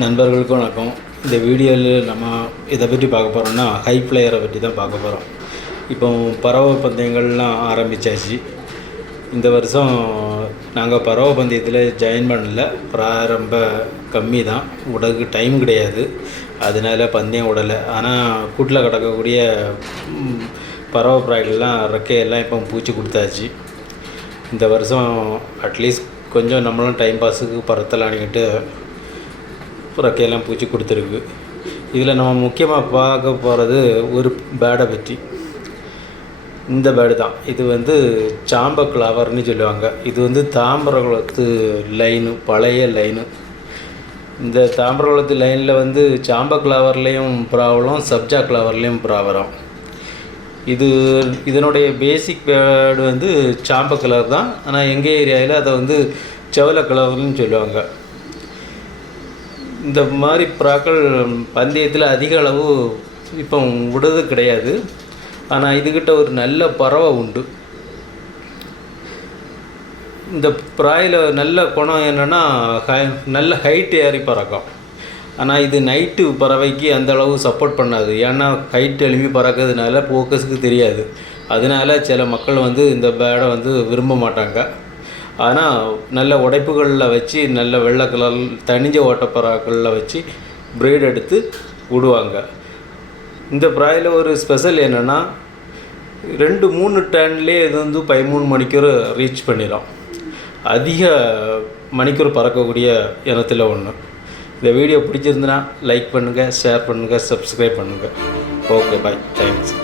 நண்பர்களுக்கும் வணக்கம். இந்த வீடியோவில் நம்ம இதை பற்றி பார்க்க போகிறோம்னா ஹை ஃப்ளையரை பற்றி தான் பார்க்க போகிறோம் இப்போ பறவை பந்தயங்கள்லாம் ஆரம்பித்தாச்சு இந்த வருஷம் நாங்கள் பறவை பந்தயத்தில் ஜாயின் பண்ணல. ரொம்ப கம்மி தான். உடக்கு டைம் கிடையாது. அதனால பந்தயம் விடலை ஆனால் கூட்டில் கிடக்கக்கூடிய பறவை பிராய்கள்லாம் ரெக்கையெல்லாம் இப்போ பூச்சி கொடுத்தாச்சு. இந்த வருஷம் அட்லீஸ்ட் கொஞ்சம் நம்மளும் டைம் பாஸுக்கு பறத்தலான்னுக்கிட்டு ரெக்கையெல்லாம் பூச்சி கொடுத்துருக்கு. இதில் நம்ம முக்கியமாக பார்க்க போகிறது ஒரு பேடை பற்றி. இந்த பேடு தான். இது வந்து சாம்ப கிளாவர்னு சொல்லுவாங்க. இது வந்து தாம்பரகுளத்து லைனு பழைய லைனு இந்த தாம்பரகுளத்து லைனில் வந்து சாம்ப கிளாவர்லேயும் ப்ராப்ளம் சப்ஜா கிளாவர்லேயும் ப்ராப்ளம் இது இதனுடைய பேசிக் பேர்டு வந்து சாம்ப கலர் தான். ஆனால் எங்கள் ஏரியாவில் அதை வந்து செவல கலர்னு சொல்லுவாங்க. இந்த மாதிரி புறாக்கள் பந்தயத்தில் அதிக அளவு இப்போ விடுறது கிடையாது. ஆனால் இதுகிட்ட ஒரு நல்ல பறவை உண்டு. இந்த பிராயில் நல்ல குணம் என்னென்னா ஹை நல்ல ஹைட் ஏறி பறக்கும். ஆனால் இது நைட்டு பறவைக்கு அந்த அளவு சப்போர்ட் பண்ணாது. ஏன்னா ஹைட் எழுப்பி பறக்கிறதுனால ஃபோக்கஸுக்கு தெரியாது. அதனால சில மக்கள் வந்து இந்த பேடை வந்து விரும்ப மாட்டாங்க. ஆனால் நல்ல உடைப்புகளில் வச்சு நல்ல வெள்ளை கலர் தனிஞ்ச ஓட்டப்பறாக்களில் வச்சு ப்ரீட் எடுத்து விடுவாங்க இந்த ப்ராயில் ஒரு ஸ்பெஷல் என்னென்னா ரெண்டு மூணு டேன்லேயே இது வந்து பதிமூணு மணிக்கூர் ரீச் பண்ணிடும் அதிக மணிக்கூர் பறக்கக்கூடிய இனத்தில் ஒன்று இந்த வீடியோ பிடிச்சிருந்துன்னா லைக் பண்ணுங்கள் ஷேர் பண்ணுங்கள் சப்ஸ்கிரைப் பண்ணுங்கள் ஓகே பாய் தேங்க்ஸ்